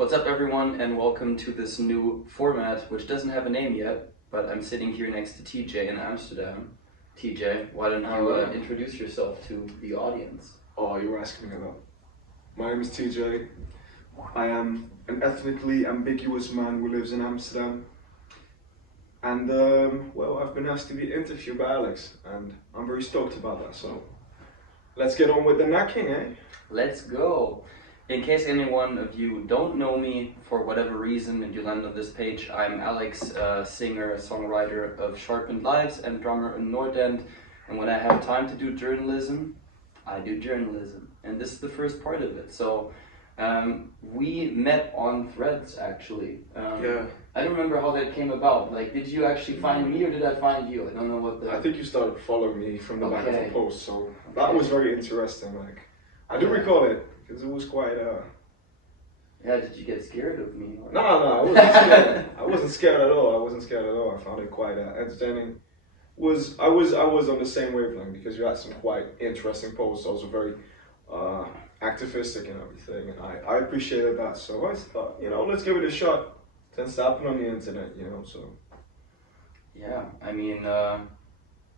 What's up, everyone, and welcome to this new format, which doesn't have a name yet, but I'm sitting here next to TJ in Amsterdam. TJ, why don't you introduce yourself to the audience? Oh, you're asking me a lot. My name is TJ. I am an ethnically ambiguous man who lives in Amsterdam. And, I've been asked to be interviewed by Alex, and I'm very stoked about that, so let's get on with the knacking, eh? Let's go! In case any one of you don't know me, for whatever reason, and you land on this page, I'm Alex, singer, songwriter of Sharpened.lives and drummer in Nordend. And when I have time to do journalism, I do journalism. And this is the first part of it. So we met on Threads, actually. Yeah. I don't remember how that came about. Like, did you actually find me or did I find you? I don't know what the... I think you started following me from the back of Okay. a post, so that was very interesting. Like, I do recall it, because it was quite, Yeah, did you get scared of me? Or... No, I wasn't scared. I wasn't scared at all. I found it quite entertaining. I was on the same wavelength because you had some quite interesting posts, also very activistic and everything, and I appreciated that. So I thought, let's give it a shot. Tends to happen on the internet, so. Yeah, I mean,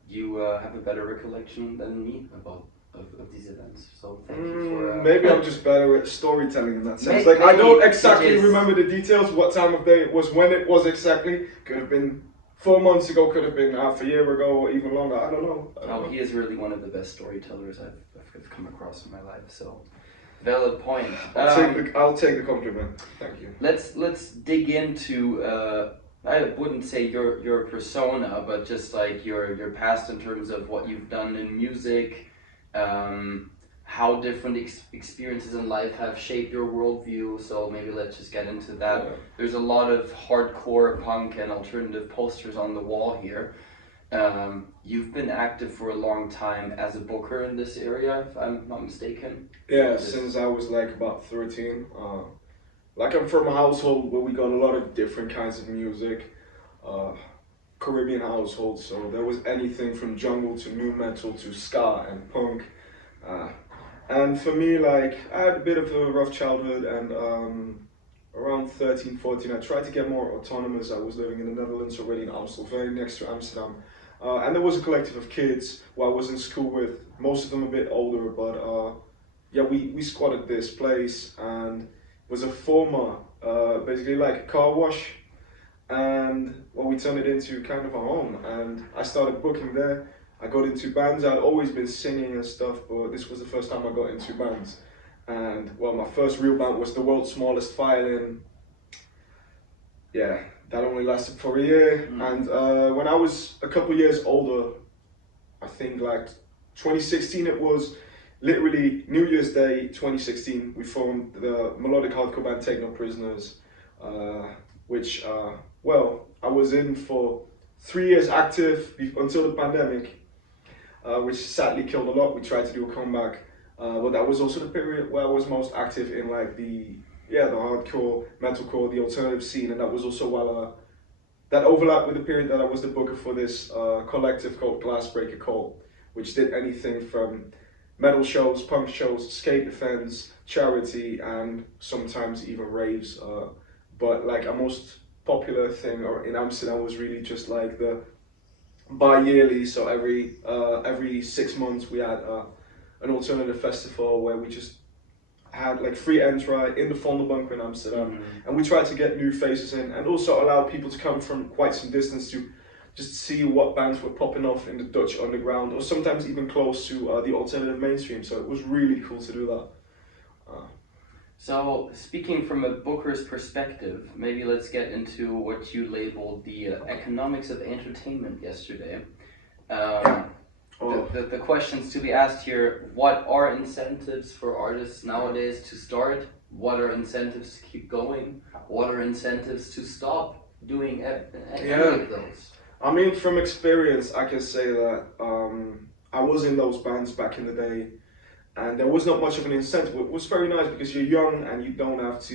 you have a better recollection than me about of these events, so thank you for... Maybe I'm just better at storytelling in that sense. Maybe, I don't exactly it is... remember the details, what time of day it was, when it was exactly. Could have been 4 months ago, could have been half a year ago, or even longer. I don't know. He is really one of the best storytellers I've come across in my life, so valid point. I'll take the compliment. Thank you. Let's dig into I wouldn't say your persona, but just like your past in terms of what you've done in music, how different experiences in life have shaped your worldview. So maybe let's just get into that. Yeah. There's a lot of hardcore punk and alternative posters on the wall here. You've been active for a long time as a booker in this area, if I'm not mistaken. Yeah, since I was like about 13. I'm from a household where we got a lot of different kinds of music. Caribbean household, so there was anything from jungle to nu metal to ska and punk. And for me, I had a bit of a rough childhood, and around 13, 14, I tried to get more autonomous. I was living in the Netherlands already in Amsterdam, next to Amsterdam. And there was a collective of kids who I was in school with, most of them a bit older, but we squatted this place, and it was a former, basically like a car wash. And we turned it into kind of a home, and I started booking there. I got into bands. I'd always been singing and stuff, but this was the first time I got into bands. And my first real band was the world's smallest violin. Yeah, that only lasted for a year. And when I was a couple years older, I think 2016, it was literally New Year's Day 2016, we formed the melodic hardcore band Take No Prisoners, which I was in for 3 years active until the pandemic, which sadly killed a lot. We tried to do a comeback, but that was also the period where I was most active in the hardcore, metalcore, the alternative scene, and that was also while that overlapped with the period that I was the booker for this collective called Glassbreaker Cult, which did anything from metal shows, punk shows, skate events, charity, and sometimes even raves. But a most popular thing in Amsterdam was really just the bi-yearly, so every 6 months we had an alternative festival where we just had free entry in the Vondelbank in Amsterdam, and we tried to get new faces in and also allow people to come from quite some distance to just see what bands were popping off in the Dutch underground, or sometimes even close to the alternative mainstream. So it was really cool to do that. So, speaking from a booker's perspective, maybe let's get into what you labeled the economics of entertainment yesterday. The questions to be asked here: what are incentives for artists nowadays to start? What are incentives to keep going? What are incentives to stop doing any of those? I mean, from experience, I can say that I was in those bands back in the day, and there was not much of an incentive. It was very nice because you're young and you don't have to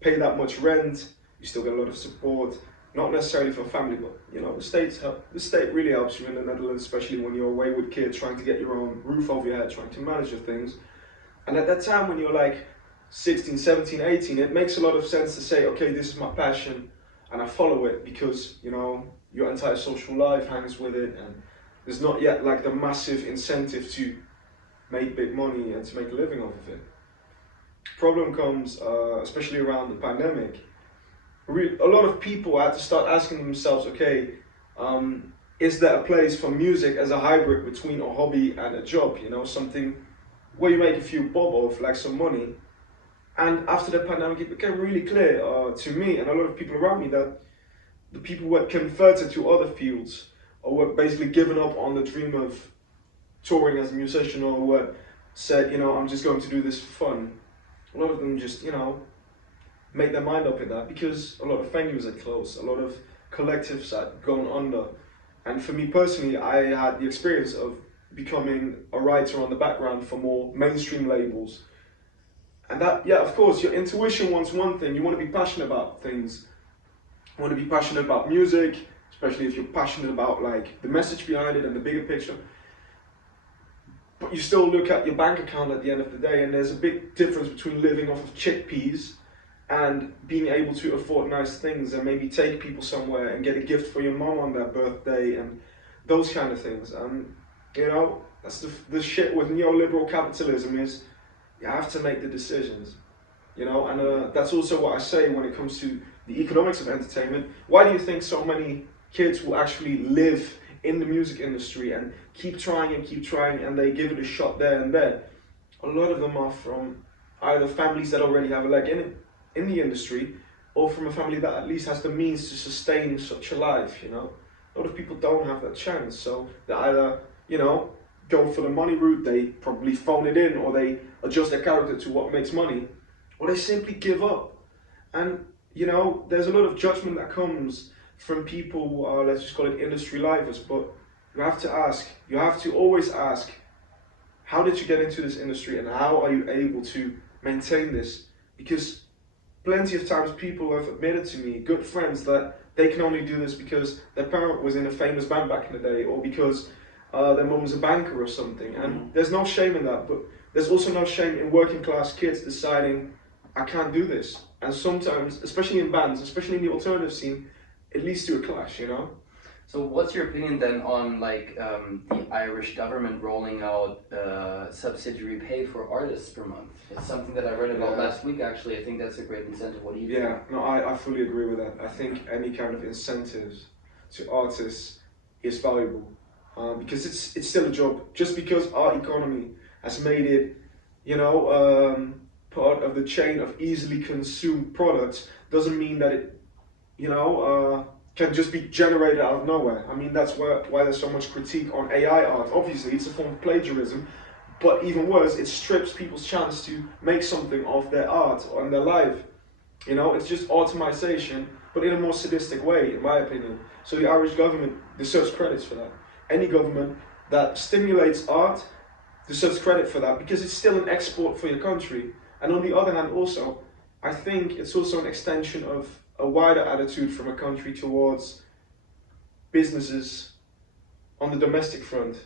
pay that much rent. You still get a lot of support, not necessarily from family, but the state really helps you in the Netherlands, especially when you're away with kids, trying to get your own roof over your head, trying to manage your things. And at that time, when you're 16, 17, 18, it makes a lot of sense to say, okay, this is my passion and I follow it because, you know, your entire social life hangs with it and there's not yet like the massive incentive to make big money and to make a living off of it. Problem comes, especially around the pandemic, a lot of people had to start asking themselves, okay, is there a place for music as a hybrid between a hobby and a job, you know, something where you make a few bob off, like some money. And after the pandemic, it became really clear to me and a lot of people around me that the people who had converted to other fields or were basically given up on the dream of touring as a musician or who had said, you know, I'm just going to do this for fun. A lot of them just, you know, made their mind up in that because a lot of venues had closed, a lot of collectives had gone under. And for me personally, I had the experience of becoming a writer on the background for more mainstream labels. And that, yeah, of course, your intuition wants one thing. You want to be passionate about things. You want to be passionate about music, especially if you're passionate about like the message behind it and the bigger picture. But you still look at your bank account at the end of the day, and there's a big difference between living off of chickpeas and being able to afford nice things and maybe take people somewhere and get a gift for your mom on their birthday and those kind of things. And you know, that's the shit with neoliberal capitalism is you have to make the decisions, you know, and that's also what I say when it comes to the economics of entertainment. Why do you think so many kids will actually live in the music industry and keep trying and they give it a shot there and there? A lot of them are from either families that already have a leg in the industry or from a family that at least has the means to sustain such a life, you know. A lot of people don't have that chance, so they either, you know, go for the money route, they probably phone it in or they adjust their character to what makes money, or they simply give up. And you know, there's a lot of judgment that comes from people, let's just call it industry livers, but you have to ask, you have to always ask, how did you get into this industry and how are you able to maintain this? Because plenty of times people have admitted to me, good friends, that they can only do this because their parent was in a famous band back in the day or because their mum was a banker or something. And there's no shame in that, but there's also no shame in working class kids deciding, I can't do this. And sometimes, especially in bands, especially in the alternative scene, it leads to a clash, you know? So what's your opinion then on like the Irish government rolling out subsidiary pay for artists per month? It's something that I read about last week actually. I think that's a great incentive. What do you think? Yeah, no, I fully agree with that. I think any kind of incentives to artists is valuable because it's still a job. Just because our economy has made it, you know, part of the chain of easily consumed products doesn't mean that it, you know, can just be generated out of nowhere. I mean, that's why there's so much critique on AI art. Obviously, it's a form of plagiarism, but even worse, it strips people's chance to make something of their art or in their life. You know, it's just automation, but in a more sadistic way, in my opinion. So the Irish government deserves credits for that. Any government that stimulates art deserves credit for that because it's still an export for your country. And on the other hand, also, I think it's also an extension of a wider attitude from a country towards businesses on the domestic front.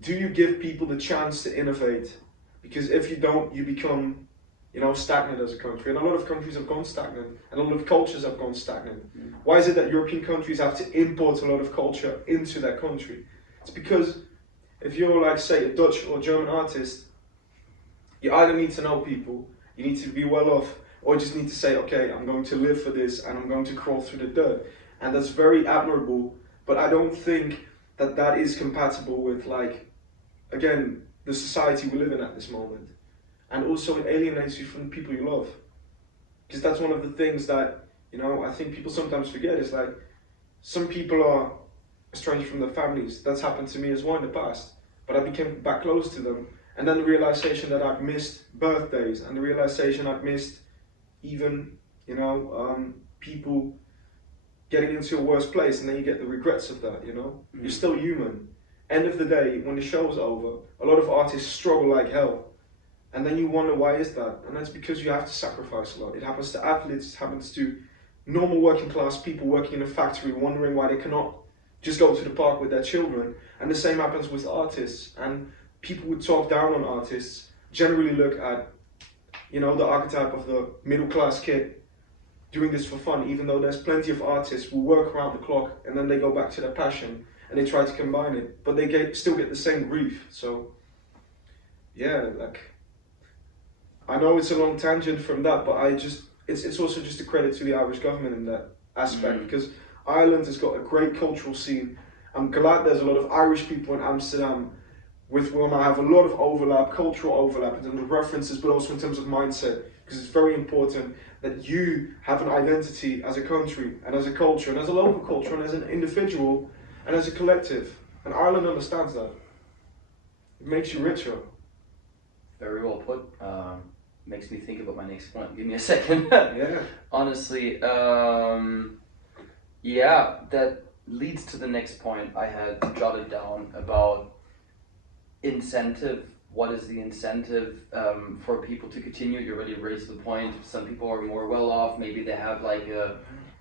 Do you give people the chance to innovate? Because if you don't, you become, you know, stagnant as a country. And a lot of countries have gone stagnant, and a lot of cultures have gone stagnant. Why is it that European countries have to import a lot of culture into their country? It's because if you're like, say, a Dutch or German artist, you either need to know people, you need to be well off, or you just need to say, okay, I'm going to live for this and I'm going to crawl through the dirt. And that's very admirable, but I don't think that that is compatible with, like, again, the society we live in at this moment. And also it alienates you from the people you love. Because that's one of the things that, you know, I think people sometimes forget is like, some people are estranged from their families. That's happened to me as well in the past. But I became back close to them. And then the realization that I've missed birthdays and the realization I've missed even, you know, people getting into a worse place, and then you get the regrets of that, you know? You're still human. End of the day, when the show's over, a lot of artists struggle like hell. And then you wonder, why is that? And that's because you have to sacrifice a lot. It happens to athletes, it happens to normal working class people working in a factory wondering why they cannot just go to the park with their children. And the same happens with artists. And people who talk down on artists generally look at you know, the archetype of the middle class kid doing this for fun, even though there's plenty of artists who work around the clock and then they go back to their passion and they try to combine it, but they still get the same grief. So yeah, like, I know it's a long tangent from that, but it's also just a credit to the Irish government in that aspect, because Ireland has got a great cultural scene. I'm glad there's a lot of Irish people in Amsterdam with whom I have a lot of overlap, cultural overlap in terms of references, but also in terms of mindset, because it's very important that you have an identity as a country and as a culture and as a local culture and as an individual and as a collective. And Ireland understands that. It makes you richer. Very well put. Makes me think about my next point. Give me a second. Yeah. Honestly, yeah, that leads to the next point I had jotted down about incentive. What is the incentive for people to continue? You already raised the point. Some people are more well off. Maybe they have like a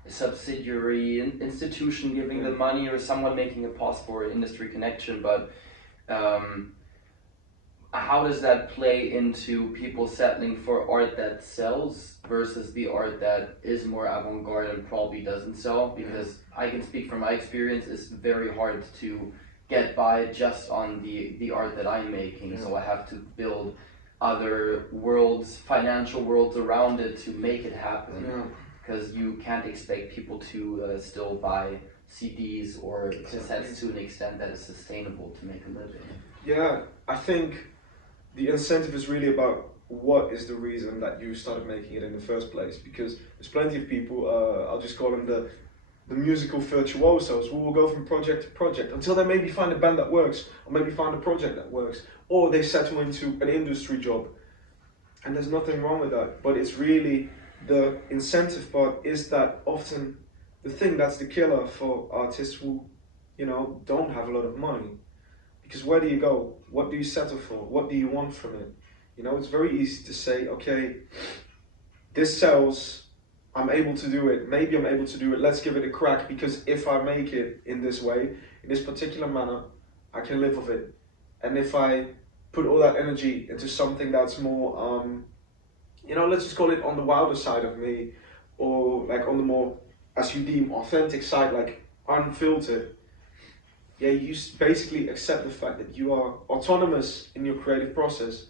subsidiary institution giving them money, or someone making it possible, or industry connection. But how does that play into people settling for art that sells versus the art that is more avant-garde and probably doesn't sell? Because I can speak from my experience, it's very hard to get by just on the art that I'm making. So I have to build other worlds, financial worlds around it to make it happen. Because you can't expect people to still buy CDs or cassettes to an extent that is sustainable to make a living. Yeah, I think the incentive is really about what is the reason that you started making it in the first place. Because there's plenty of people, I'll just call them the musical virtuosos, who will go from project to project until they maybe find a band that works, or maybe find a project that works, or they settle into an industry job. And there's nothing wrong with that, but it's really the incentive part is that often the thing that's the killer for artists who, you know, don't have a lot of money. Because where do you go? What do you settle for? What do you want from it? You know, it's very easy to say, okay, this sells, I'm able to do it, maybe I'm able to do it, let's give it a crack, because if I make it in this way, in this particular manner, I can live with it. And if I put all that energy into something that's more, you know, let's just call it on the wilder side of me, or like on the more, as you deem, authentic side, like unfiltered, yeah, you basically accept the fact that you are autonomous in your creative process,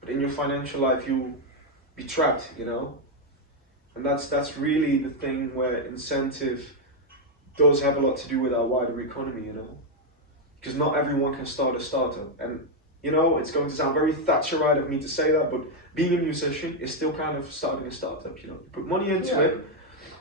but in your financial life you'll be trapped, you know? And that's really the thing where incentive does have a lot to do with our wider economy, you know? Because not everyone can start a startup. And, you know, it's going to sound very Thatcherite of me to say that, but being a musician is still kind of starting a startup, you know? You put money into it,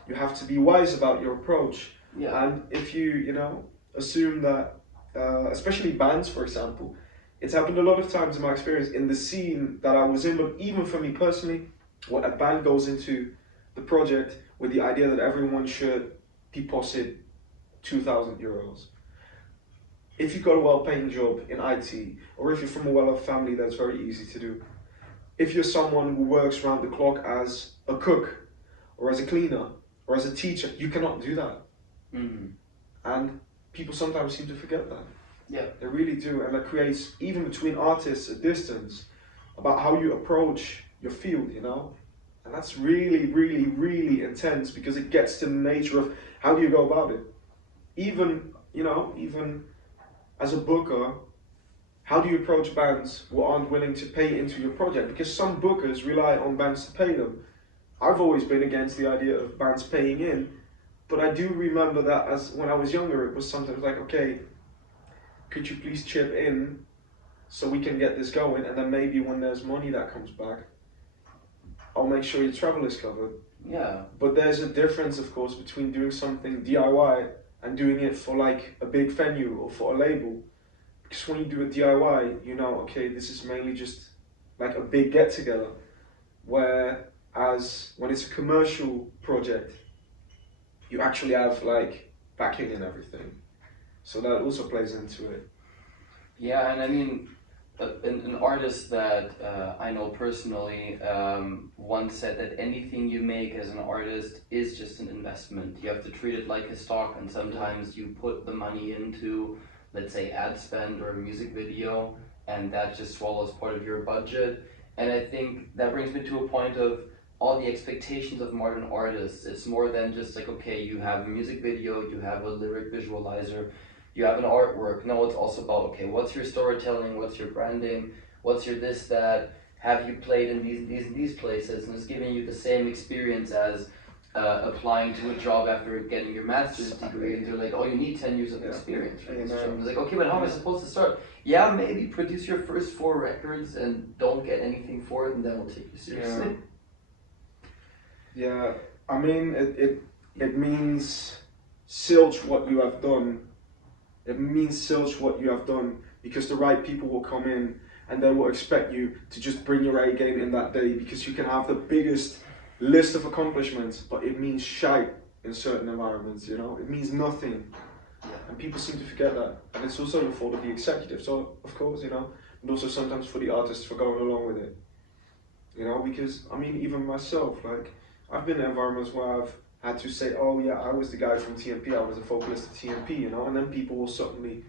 you have to be wise about your approach. And if you know, assume that, especially bands, for example, it's happened a lot of times in my experience in the scene that I was in, but even for me personally, when a band goes into the project with the idea that everyone should deposit €2,000. If you've got a well-paying job in IT, or if you're from a well-off family, that's very easy to do. If you're someone who works around the clock as a cook, or as a cleaner, or as a teacher, you cannot do that. And people sometimes seem to forget that. Yeah. They really do, and that creates, even between artists, a distance about how you approach your field, you know? And that's really, really, really intense, because it gets to the nature of how do you go about it. Even, you know, even as a booker, how do you approach bands who aren't willing to pay into your project? Because some bookers rely on bands to pay them. I've always been against the idea of bands paying in, but I do remember that as when I was younger, it was sometimes like, okay, could you please chip in so we can get this going, and then maybe when there's money that comes back, I'll make sure your travel is covered. Yeah. But there's a difference, of course, between doing something DIY and doing it for like a big venue or for a label. Because when you do a DIY, you know, okay, this is mainly just like a big get-together. Whereas when it's a commercial project, you actually have like backing and everything. So that also plays into it. Yeah, and I mean, an artist that I know personally once said that anything you make as an artist is just an investment. You have to treat it like a stock, and sometimes you put the money into, let's say, ad spend or a music video, and that just swallows part of your budget. And I think that brings me to a point of all the expectations of modern artists. It's more than just like, okay, you have a music video, you have a lyric visualizer, you have an artwork. No, it's also about, okay, what's your storytelling, what's your branding, what's your this, that, have you played in these places, and it's giving you the same experience as applying to a job after getting your master's degree, and they're like, oh, you need 10 years of experience for this job. It's like, okay, but how am I supposed to start? Yeah, maybe produce your first 4 records and don't get anything for it, and then we'll take you seriously. Yeah, I mean, it means silch what you have done. It means silch what you have done, because the right people will come in and they will expect you to just bring your A game in that day, because you can have the biggest list of accomplishments, but it means shite in certain environments, you know? It means nothing. And people seem to forget that. And it's also the fault of the executive, so of course, you know, but also sometimes for the artists for going along with it. You know, because, I mean, even myself, like, I've been in environments where I've had to say, oh yeah, I was the guy from TMP, I was a vocalist at TMP, you know, and then people will suddenly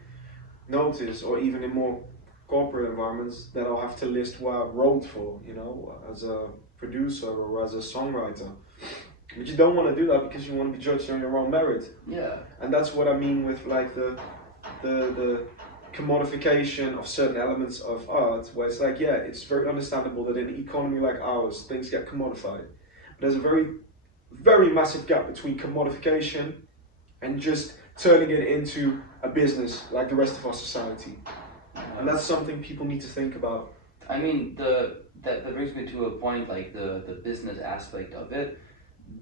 notice, or even in more corporate environments, that I'll have to list what I wrote for, you know, as a producer or as a songwriter. But you don't want to do that because you want to be judged on your own merit. Yeah. And that's what I mean with like the commodification of certain elements of art, where it's like, yeah, it's very understandable that in an economy like ours, things get commodified. But there's a very, very massive gap between commodification and just turning it into a business like the rest of our society. And that's something people need to think about. I mean, that brings me to a point, like the business aspect of it.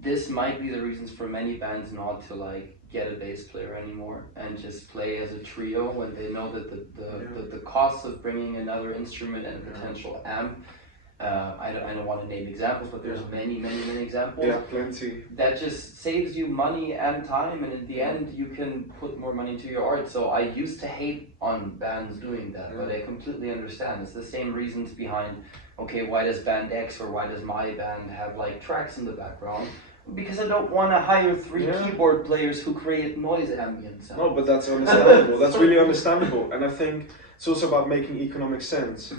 This might be the reasons for many bands not to like get a bass player anymore and just play as a trio, when they know that the costs of bringing another instrument and a potential amp, I don't want to name examples, but there's many examples. Yeah, plenty. That just saves you money and time, and in the end you can put more money into your art. So I used to hate on bands doing that, but I completely understand. It's the same reasons behind, okay, why does band X or why does my band have like tracks in the background? Because I don't want to hire 3 keyboard players who create noise ambient sound. No, but that's understandable. That's really understandable. And I think it's also about making economic sense.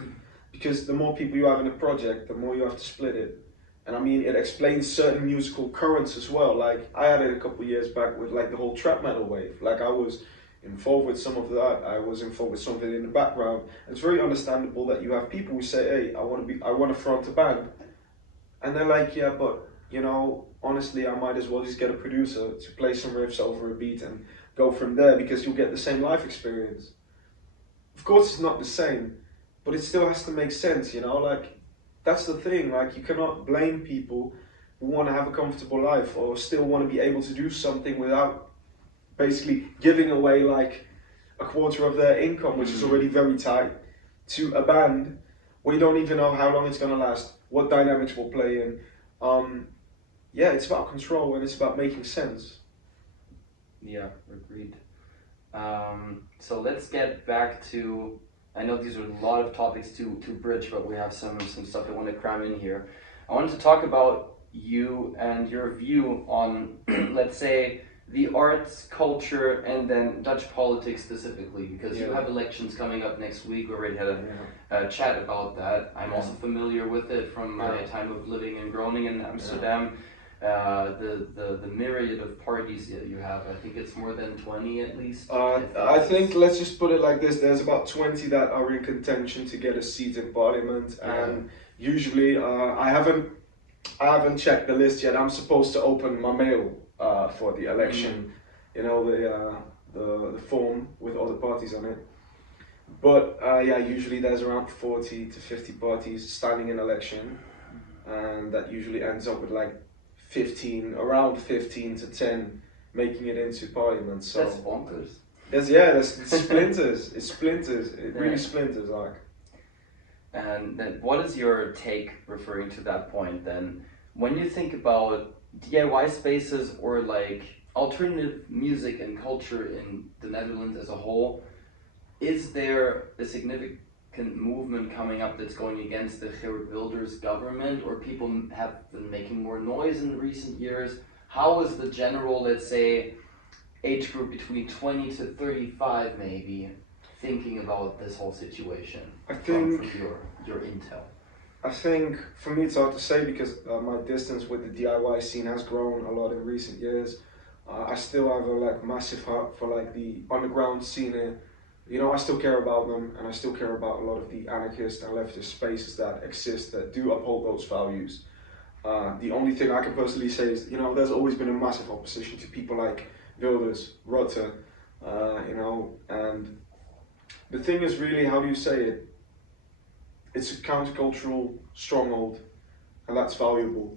Because the more people you have in a project, the more you have to split it. And I mean, it explains certain musical currents as well. Like, I had it a couple of years back with like the whole trap metal wave. Like, I was involved with some of that. I was involved with something in the background. And it's very understandable that you have people who say, hey, I want to front a band. And they're like, yeah, but, you know, honestly, I might as well just get a producer to play some riffs over a beat and go from there, because you'll get the same life experience. Of course, it's not the same, but it still has to make sense, you know, like, that's the thing, like, you cannot blame people who want to have a comfortable life or still want to be able to do something without basically giving away, like, a quarter of their income, which is already very tight, to a band where you don't even know how long it's going to last, what dynamics will play in. Yeah, it's about control and it's about making sense. Yeah, agreed. So let's get back to, I know these are a lot of topics to bridge, but we have some stuff I want to cram in here. I wanted to talk about you and your view on, let's say, the arts, culture, and then Dutch politics specifically, because you have elections coming up next week. We already had a chat about that. I'm also familiar with it from my time of living and growing in Amsterdam. The myriad of parties that you have, I think it's more than 20 at least. I think, let's just put it like this, there's about 20 that are in contention to get a seat in parliament, and usually I haven't checked the list yet. I'm supposed to open my mail for the election, you know, the form with all the parties on it. But yeah, usually there's around 40 to 50 parties standing in election, and that usually ends up with like around 15 to 10 making it into parliament. So that's bonkers. There's splinters. It splinters. It really splinters, like. And then what is your take referring to that point then? When you think about DIY spaces or like alternative music and culture in the Netherlands as a whole, is there a significant movement coming up that's going against the Geert Wilders government, or people have been making more noise in recent years? How is the general, let's say, age group between 20 to 35 maybe thinking about this whole situation? I think from your intel. I think for me it's hard to say because my distance with the DIY scene has grown a lot in recent years. I still have a like massive heart for like the underground scene here. You know, I still care about them, and I still care about a lot of the anarchist and leftist spaces that exist that do uphold those values. The only thing I can personally say is, you know, there's always been a massive opposition to people like Wilders, Rutte, you know, and the thing is really, how do you say it? It's a countercultural stronghold, and that's valuable.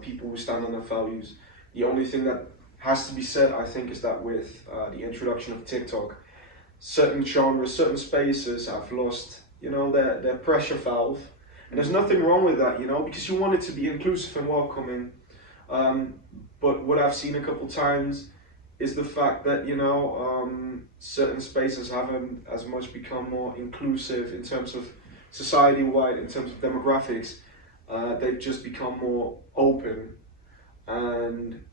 People who stand on their values. The only thing that has to be said, I think, is that with the introduction of TikTok, certain genres, certain spaces have lost, you know, their pressure valve. And there's nothing wrong with that, you know, because you want it to be inclusive and welcoming. But what I've seen a couple times is the fact that, you know, certain spaces haven't as much become more inclusive in terms of society-wide, in terms of demographics. They've just become more open. And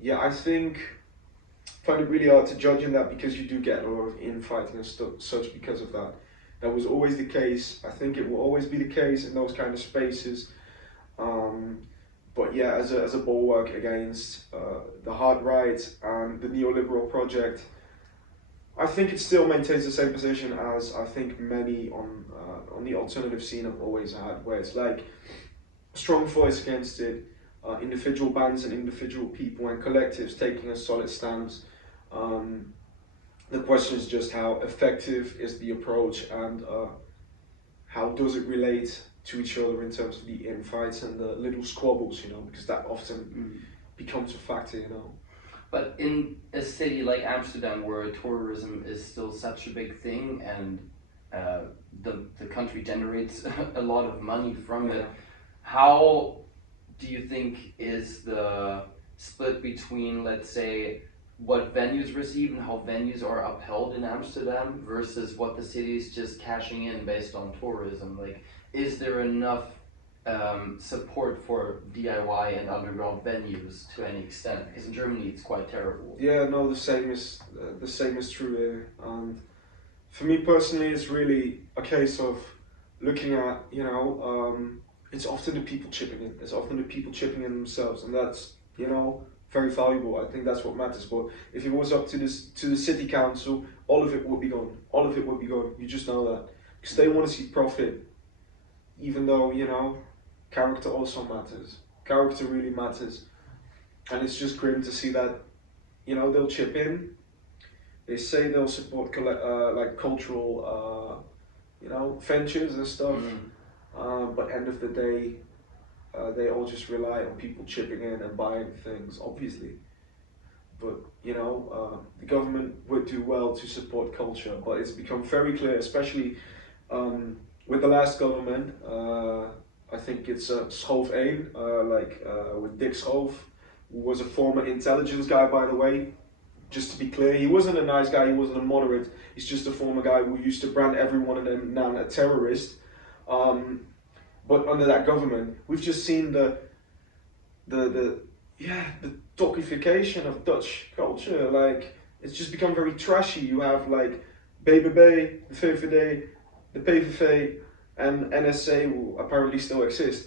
yeah, I find it really hard to judge in that because you do get a lot of infighting and such because of that. That was always the case. I think it will always be the case in those kind of spaces. But yeah, as a bulwark against the hard right and the neoliberal project, I think it still maintains the same position as I think many on the alternative scene have always had, where it's like a strong voice against it, individual bands and individual people and collectives taking a solid stance. The question is just how effective is the approach, and how does it relate to each other in terms of the infights and the little squabbles, you know, because that often becomes a factor, you know. But in a city like Amsterdam, where tourism is still such a big thing, and the country generates a lot of money from it, how do you think is the split between, let's say, what venues receive and how venues are upheld in Amsterdam versus what the city is just cashing in based on tourism? Like, is there enough support for DIY and underground venues to any extent? Because in Germany it's quite terrible. Yeah, no, the same is true here. And for me personally, it's really a case of looking at, you know, it's often the people chipping in. It's often the people chipping in themselves, and that's, you know, very valuable. I think that's what matters. But if it was up to the city council, all of it would be gone. All of it would be gone. You just know that, because they want to see profit, even though, you know, character also matters. Character really matters, and it's just grim to see that, you know, they'll chip in. They say they'll support like cultural, you know, ventures and stuff. But end of the day, they all just rely on people chipping in and buying things, obviously. But, you know, the government would do well to support culture, but it's become very clear, especially with the last government. I think it's Schoof 1, with Dick Schoof, who was a former intelligence guy, by the way. Just to be clear, he wasn't a nice guy, he wasn't a moderate, he's just a former guy who used to brand every one of them now a terrorist. But under that government, we've just seen the Turkification of Dutch culture. Like, it's just become very trashy. You have like BBB, the VVD, the PVV, and NSA, who apparently still exist.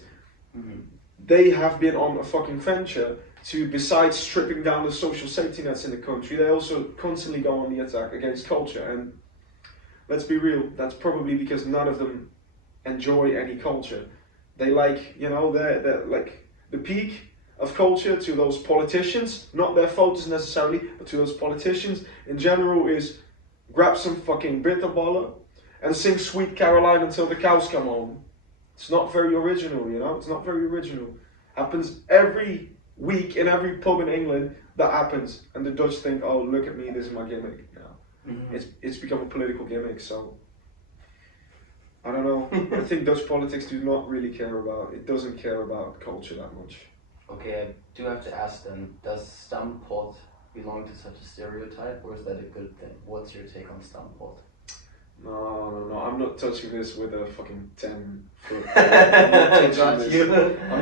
They have been on a fucking venture to, besides stripping down the social safety nets in the country, they also constantly go on the attack against culture. And let's be real, that's probably because none of them enjoy any culture. They like, you know, they're like the peak of culture to those politicians, not their voters necessarily, but to those politicians in general, is grab some fucking bitterballen and sing Sweet Caroline until the cows come home. It's not very original, you know, it's not very original. Happens every week in every pub in England, that happens, and the Dutch think, oh, look at me, this is my gimmick. You know? It's become a political gimmick, so I don't know. I think Dutch politics do not really care about, it doesn't care about culture that much. Okay, I do have to ask then, does Stampot belong to such a stereotype, or is that a good thing? What's your take on Stampot? No, I'm not touching this with a fucking 10-foot. I'm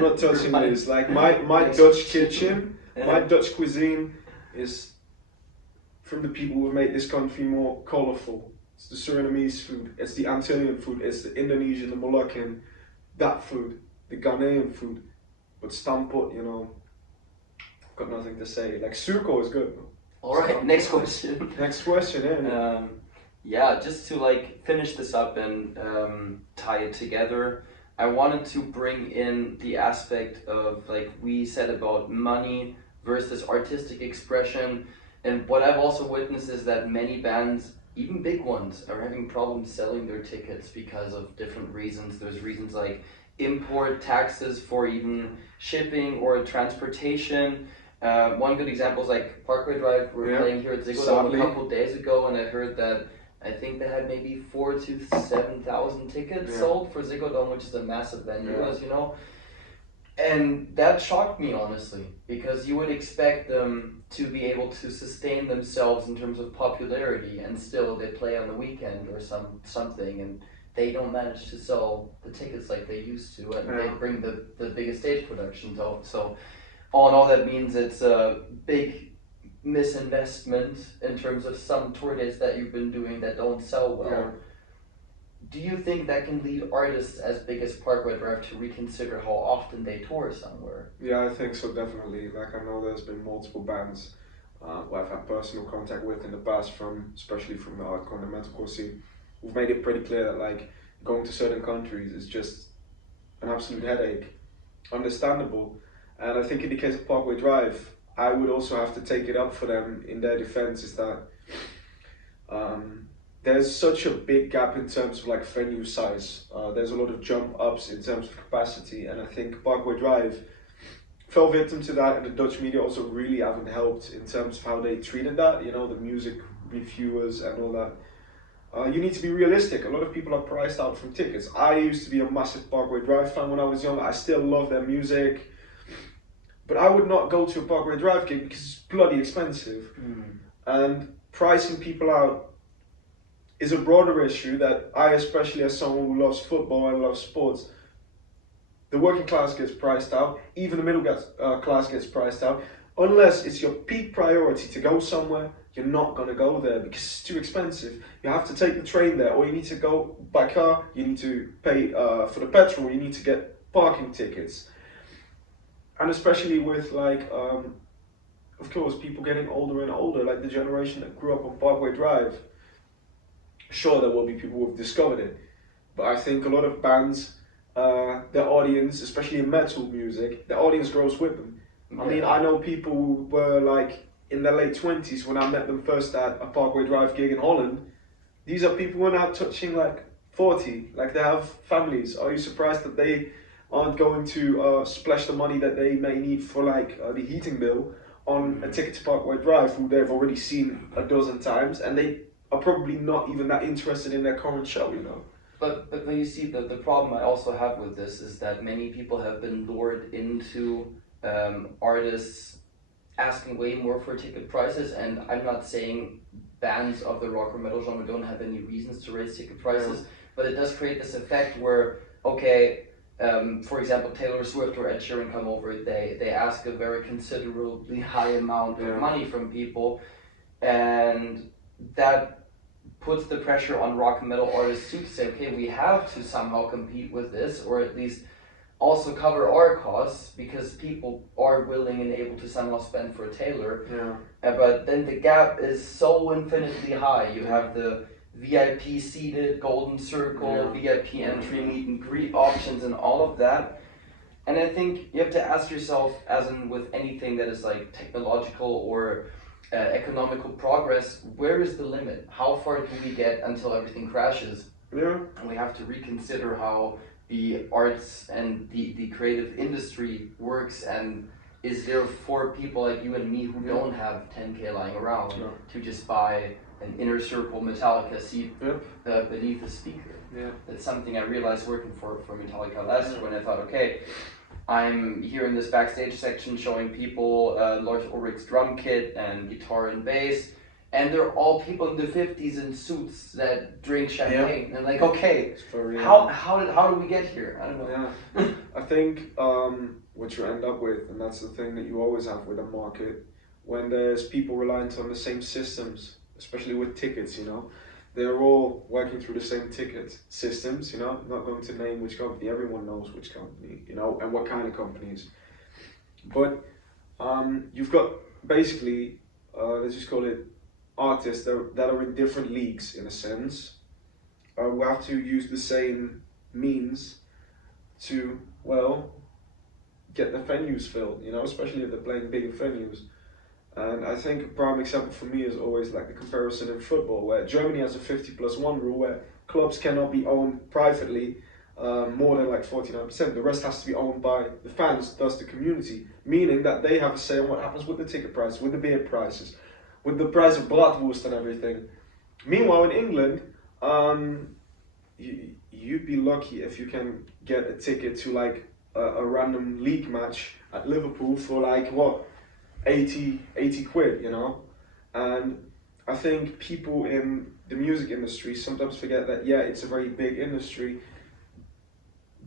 not touching this. Like, my Dutch kitchen, my Dutch cuisine is from the people who have made this country more colourful. It's the Surinamese food, it's the Antillean food, it's the Indonesian, the Moroccan. that food, the Ghanaian food. But stampot, you know, got nothing to say. Like surko is good. All right, next question. Next question, yeah. Yeah, just to like finish this up and tie it together, I wanted to bring in the aspect of like we said about money versus artistic expression. And what I've also witnessed is that many bands, even big ones, are having problems selling their tickets because of different reasons. There's reasons like import taxes for even shipping or transportation. One good example is like Parkway Drive. We're playing here at Ziggo Dome a couple days ago, and I heard that I think they had maybe 4,000 to 7,000 tickets sold for Ziggo Dome, which is a massive venue, as you know. And that shocked me, honestly, because you would expect them to be able to sustain themselves in terms of popularity, and still they play on the weekend or something, and they don't manage to sell the tickets like they used to, and they bring the biggest stage productions out. So all in all, that means it's a big misinvestment in terms of some tour dates that you've been doing that don't sell well. Do you think that can lead artists as big as Parkway Drive to reconsider how often they tour somewhere? Yeah, I think so, definitely. Like, I know there's been multiple bands who I've had personal contact with in the past, especially from the hardcore and the metalcore scene, who've made it pretty clear that like going to certain countries is just an absolute headache. Understandable. And I think in the case of Parkway Drive, I would also have to take it up for them in their defense, is that there's such a big gap in terms of like venue size. There's a lot of jump ups in terms of capacity, and I think Parkway Drive fell victim to that, and the Dutch media also really haven't helped in terms of how they treated that, you know, the music reviewers and all that. You need to be realistic. A lot of people are priced out from tickets. I used to be a massive Parkway Drive fan when I was young. I still love their music, but I would not go to a Parkway Drive gig because it's bloody expensive. And pricing people out is a broader issue that I, especially as someone who loves football and loves sports, the working class gets priced out, even the middle class gets priced out. Unless it's your peak priority to go somewhere, you're not going to go there because it's too expensive. You have to take the train there, or you need to go by car, you need to pay for the petrol, you need to get parking tickets. And especially with like, of course, people getting older and older, like the generation that grew up on Parkway Drive. Sure, there will be people who have discovered it, but I think a lot of bands, their audience, especially in metal music, the audience grows with them. I mean, I know people who were like in their late 20s when I met them first at a Parkway Drive gig in Holland. These are people who are now touching like 40, like they have families. Are you surprised that they aren't going to splash the money that they may need for like the heating bill on a ticket to Parkway Drive, who they've already seen a dozen times, and they are probably not even that interested in their current show, you know? But you see, the problem I also have with this is that many people have been lured into artists asking way more for ticket prices, and I'm not saying bands of the rock or metal genre don't have any reasons to raise ticket prices, but it does create this effect where, okay, for example, Taylor Swift or Ed Sheeran come over, they ask a very considerably high amount of money from people, and that puts the pressure on rock and metal artists too to say, okay, we have to somehow compete with this, or at least also cover our costs, because people are willing and able to somehow spend for Taylor. But then the gap is so infinitely high. You have the VIP seated, golden circle, VIP entry, meet and greet options, and all of that. And I think you have to ask yourself, as in with anything that is like technological or economical progress, where is the limit? How far do we get until everything crashes? And we have to reconsider how the arts and the creative industry works, and is there for people like you and me who don't have 10k lying around to just buy an inner circle Metallica seat beneath the speaker? That's something I realized working for Metallica last year, when I thought, okay, I'm here in this backstage section showing people Lars Ulrich's drum kit and guitar and bass, and they're all people in the 50s in suits that drink champagne. And like, okay, how do we get here? I don't know. I think what you end up with, and that's the thing that you always have with a market, when there's people reliant on the same systems, especially with tickets, you know, they're all working through the same ticket systems, you know, not going to name which company, everyone knows which company, you know, and what kind of companies. But you've got basically, let's just call it artists that are in different leagues in a sense, who have to use the same means to, well, get the venues filled, you know, especially if they're playing bigger venues. And I think a prime example for me is always like the comparison in football, where Germany has a 50+1 rule where clubs cannot be owned privately more than like 49%. The rest has to be owned by the fans, thus the community, meaning that they have a say on what happens with the ticket prices, with the beer prices, with the price of bratwurst and everything. Meanwhile, in England, you'd be lucky if you can get a ticket to like a random league match at Liverpool for like what, 80 quid, you know. And I think people in the music industry sometimes forget that, yeah, it's a very big industry,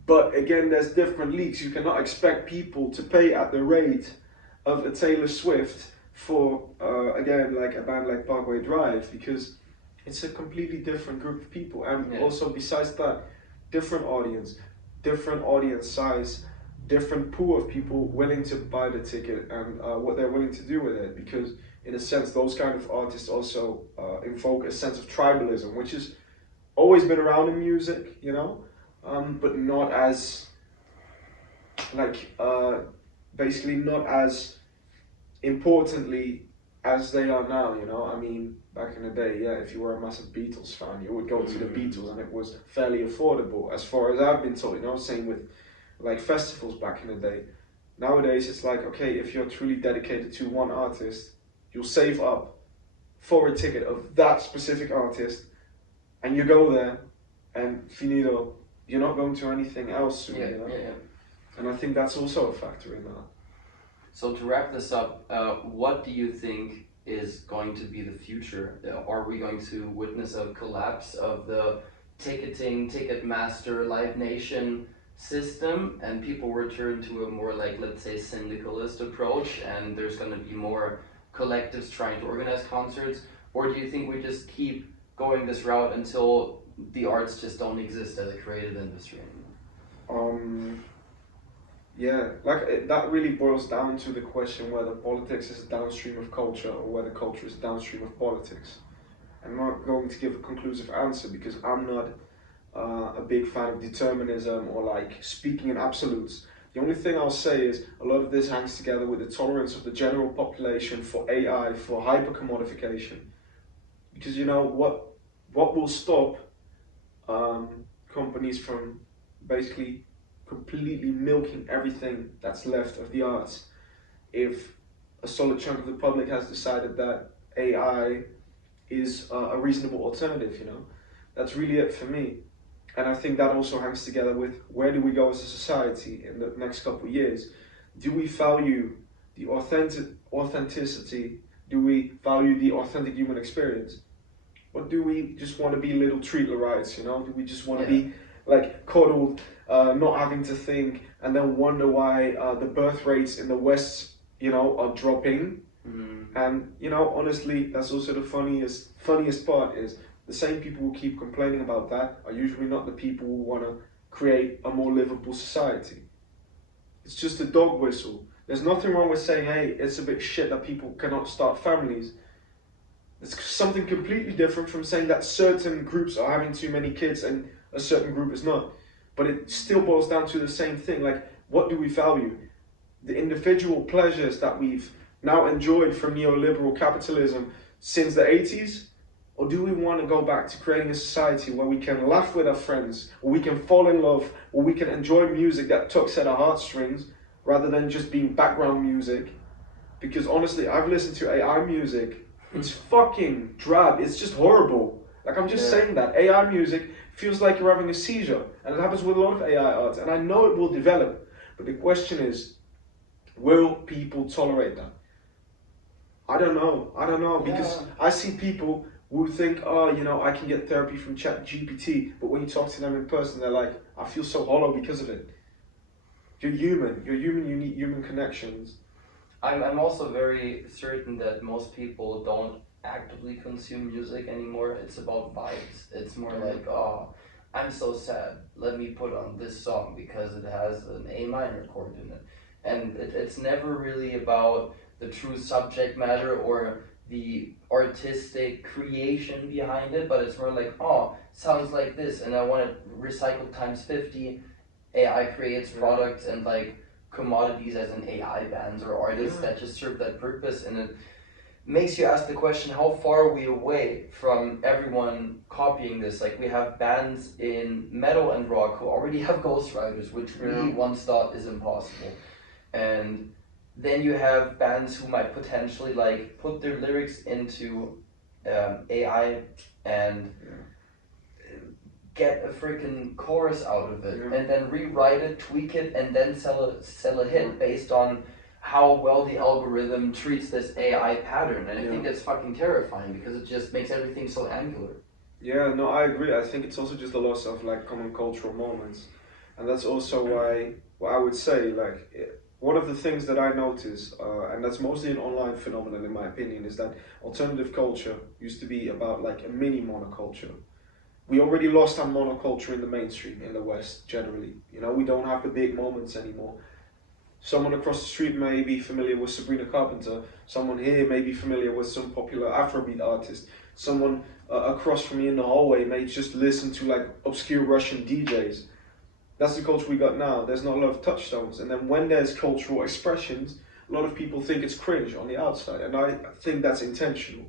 but again, there's different leagues. You cannot expect people to pay at the rate of a Taylor Swift for again, like a band like Parkway Drive, because it's a completely different group of people. And also besides that, different audience size, different pool of people willing to buy the ticket, and what they're willing to do with it, because in a sense those kind of artists also invoke a sense of tribalism, which has always been around in music, you know, but not as like basically not as importantly as they are now, you know. I mean, back in the day, yeah, if you were a massive Beatles fan, you would go to the Beatles and it was fairly affordable, as far as I've been told, you know. Same with like festivals back in the day. Nowadays it's like, okay, if you're truly dedicated to one artist, you'll save up for a ticket of that specific artist, and you go there, and finito, you're not going to anything else soon, you know? And I think that's also a factor in that. So to wrap this up, what do you think is going to be the future? Are we going to witness a collapse of the ticketing, Ticketmaster, Live Nation system, and people return to a more, like, let's say, syndicalist approach, and there's going to be more collectives trying to organize concerts? Or do you think we just keep going this route until the arts just don't exist as a creative industry anymore? Yeah, like that really boils down to the question whether politics is downstream of culture or whether culture is downstream of politics. I'm not going to give a conclusive answer because I'm not a big fan of determinism or like speaking in absolutes. The only thing I'll say is a lot of this hangs together with the tolerance of the general population for AI, for hyper-commodification. Because you know what will stop companies from basically completely milking everything that's left of the arts, if a solid chunk of the public has decided that AI is a reasonable alternative, you know. That's really it for me. And I think that also hangs together with where do we go as a society in the next couple of years. Do we value the authenticity? Do we value the authentic human experience? Or do we just want to be little treatlerites, you know? Do we just want to be like coddled, not having to think, and then wonder why the birth rates in the West, you know, are dropping? And you know, honestly, that's also the funniest part is the same people who keep complaining about that are usually not the people who want to create a more livable society. It's just a dog whistle. There's nothing wrong with saying, hey, it's a bit shit that people cannot start families. It's something completely different from saying that certain groups are having too many kids and a certain group is not. But it still boils down to the same thing. Like, what do we value? The individual pleasures that we've now enjoyed from neoliberal capitalism since the 80s? Or do we want to go back to creating a society where we can laugh with our friends, or we can fall in love, or we can enjoy music that tugs at our heartstrings, rather than just being background music? Because honestly, I've listened to AI music. It's fucking drab. It's just horrible. Like, I'm just saying that. AI music feels like you're having a seizure. And it happens with a lot of AI art. And I know it will develop. But the question is, will people tolerate that? I don't know. Because I see people who think, oh, you know, I can get therapy from ChatGPT. But when you talk to them in person, they're like, I feel so hollow because of it. You're human. You need human connections. I'm also very certain that most people don't actively consume music anymore. It's about vibes. It's more like, oh, I'm so sad. Let me put on this song because it has an A minor chord in it. And it's never really about the true subject matter or the artistic creation behind it, but it's more like, oh, sounds like this, and I want it recycled times 50. AI creates products and like commodities as an AI bands or artists that just serve that purpose, and it makes you ask the question, how far are we away from everyone copying this? Like, we have bands in metal and rock who already have ghostwriters, which we once thought is impossible. And then you have bands who might potentially like put their lyrics into AI and get a freaking chorus out of it, and then rewrite it, tweak it, and then sell a hit based on how well the algorithm treats this AI pattern. And I think it's fucking terrifying because it just makes everything so angular. Yeah, no, I agree. I think it's also just a loss of like common cultural moments, and that's also why what I would say one of the things that I notice, and that's mostly an online phenomenon in my opinion, is that alternative culture used to be about like a mini monoculture. We already lost our monoculture in the mainstream in the West generally. You know, we don't have the big moments anymore. Someone across the street may be familiar with Sabrina Carpenter. Someone here may be familiar with some popular Afrobeat artist. Someone across from me in the hallway may just listen to like obscure Russian DJs. That's the culture we got now. There's not a lot of touchstones. And then when there's cultural expressions, a lot of people think it's cringe on the outside. And I think that's intentional.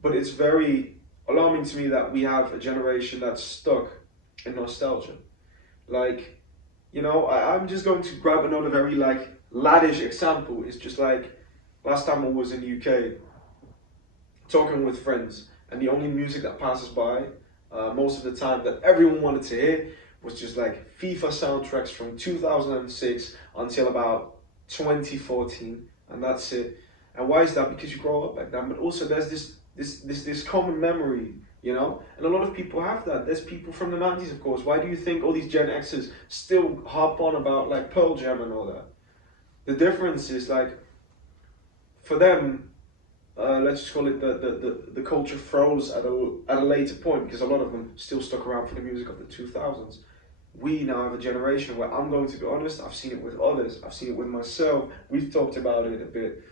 But it's very alarming to me that we have a generation that's stuck in nostalgia. Like, you know, I'm just going to grab another very like laddish example. It's just like last time I was in the UK talking with friends, and the only music that passes by most of the time that everyone wanted to hear was just like FIFA soundtracks from 2006 until about 2014, and that's it. And why is that? Because you grow up like that, but also there's this common memory, you know, and a lot of people have that. There's people from the 90s, of course. Why do you think all these Gen Xers still harp on about like Pearl Jam and all that? The difference is like, for them, let's just call it the culture froze at a later point because a lot of them still stuck around for the music of the 2000s. We now have a generation where, I'm going to be honest, I've seen it with others, I've seen it with myself, we've talked about it a bit.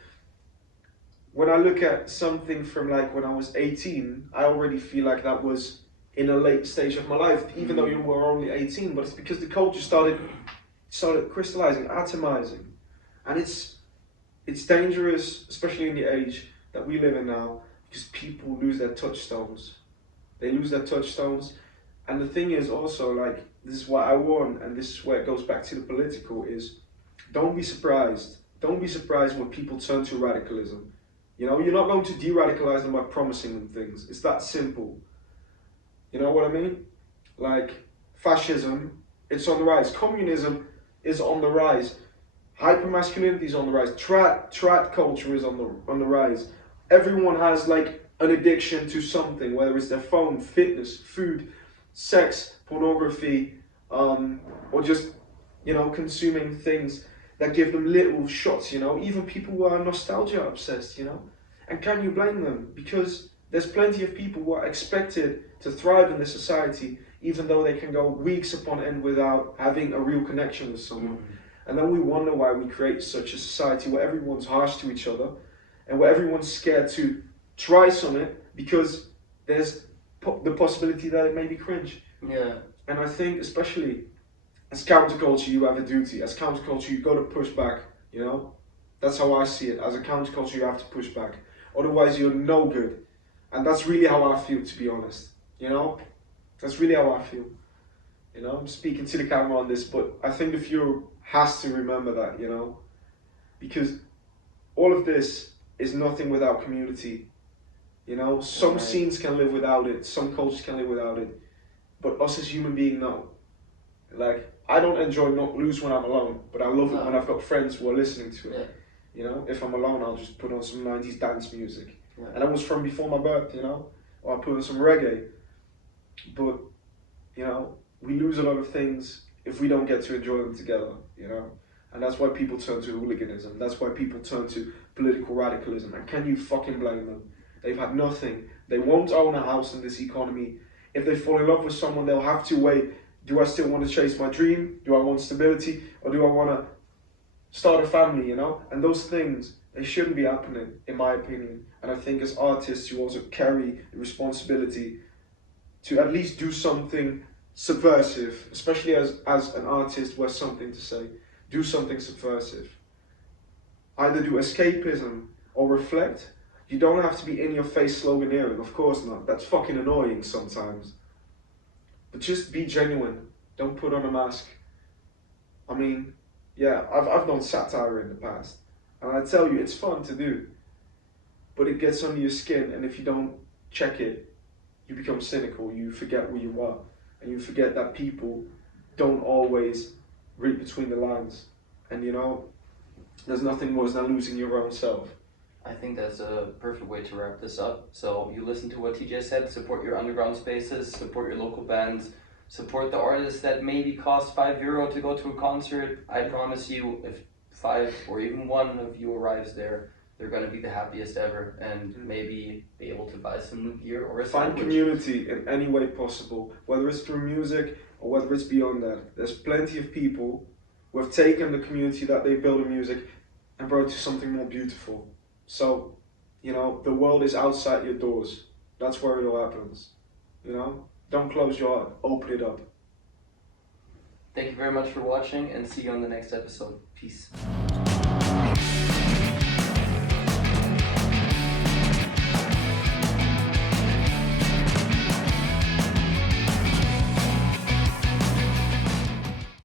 When I look at something from like when I was 18, I already feel like that was in a late stage of my life, even though you were only 18, but it's because the culture started crystallizing, atomizing. And it's dangerous, especially in the age that we live in now, because people lose their touchstones. They lose their touchstones. And the thing is also, like, this is why I warn, and this is where it goes back to the political, is don't be surprised. Don't be surprised when people turn to radicalism. You know, you're not going to de-radicalize them by promising them things. It's that simple. You know what I mean? Like, fascism, it's on the rise. Communism is on the rise. Hypermasculinity is on the rise. Trad culture is on the rise. Everyone has like an addiction to something, whether it's their phone, fitness, food, sex, pornography, or just, you know, consuming things that give them little shots, you know. Even people who are nostalgia obsessed, you know. And can you blame them? Because there's plenty of people who are expected to thrive in this society, even though they can go weeks upon end without having a real connection with someone. And then we wonder why we create such a society where everyone's harsh to each other and where everyone's scared to try something because there's the possibility that it may be cringe. Yeah. And I think, especially as counterculture, you have a duty. As counterculture, you got to push back, you know? That's how I see it. As a counterculture, you have to push back. Otherwise, you're no good. And that's really how I feel, to be honest. You know? That's really how I feel. You know, I'm speaking to the camera on this, but I think the viewer has to remember that, you know? Because all of this is nothing without community. You know, some scenes can live without it, some cultures can live without it. But us as human beings, no. Like, I don't enjoy Not Loose when I'm alone, but I love it when I've got friends who are listening to it. You know, if I'm alone, I'll just put on some 90s dance music. And that was from before my birth, you know? Or I put on some reggae. But, you know, we lose a lot of things if we don't get to enjoy them together, you know? And that's why people turn to hooliganism. That's why people turn to political radicalism. And can you fucking blame them? They've had nothing. They won't own a house in this economy. If they fall in love with someone, they'll have to weigh, do I still want to chase my dream? Do I want stability? Or do I want to start a family, you know? And those things, they shouldn't be happening, in my opinion. And I think as artists, you also carry the responsibility to at least do something subversive, especially as an artist who has something to say. Do something subversive. Either do escapism or reflect. You don't have to be in your face sloganeering, of course not. That's fucking annoying sometimes. But just be genuine. Don't put on a mask. I mean, yeah, I've done satire in the past. And I tell you, it's fun to do. But it gets under your skin, and if you don't check it, you become cynical. You forget who you are. And you forget that people don't always read between the lines. And you know, there's nothing worse than losing your own self. I think that's a perfect way to wrap this up. So you listen to what TJ said, support your underground spaces, support your local bands, support the artists that maybe cost €5 to go to a concert. I promise you, if 5 or even 1 of you arrives there, they're going to be the happiest ever and maybe be able to buy some new gear or a Find sandwich. community in any way possible, whether it's through music or whether it's beyond that. There's plenty of people who have taken the community that they build in music and brought it to something more beautiful. So, you know, the world is outside your doors. That's where it all happens. You know, don't close your heart, open it up. Thank you very much for watching and see you on the next episode. Peace.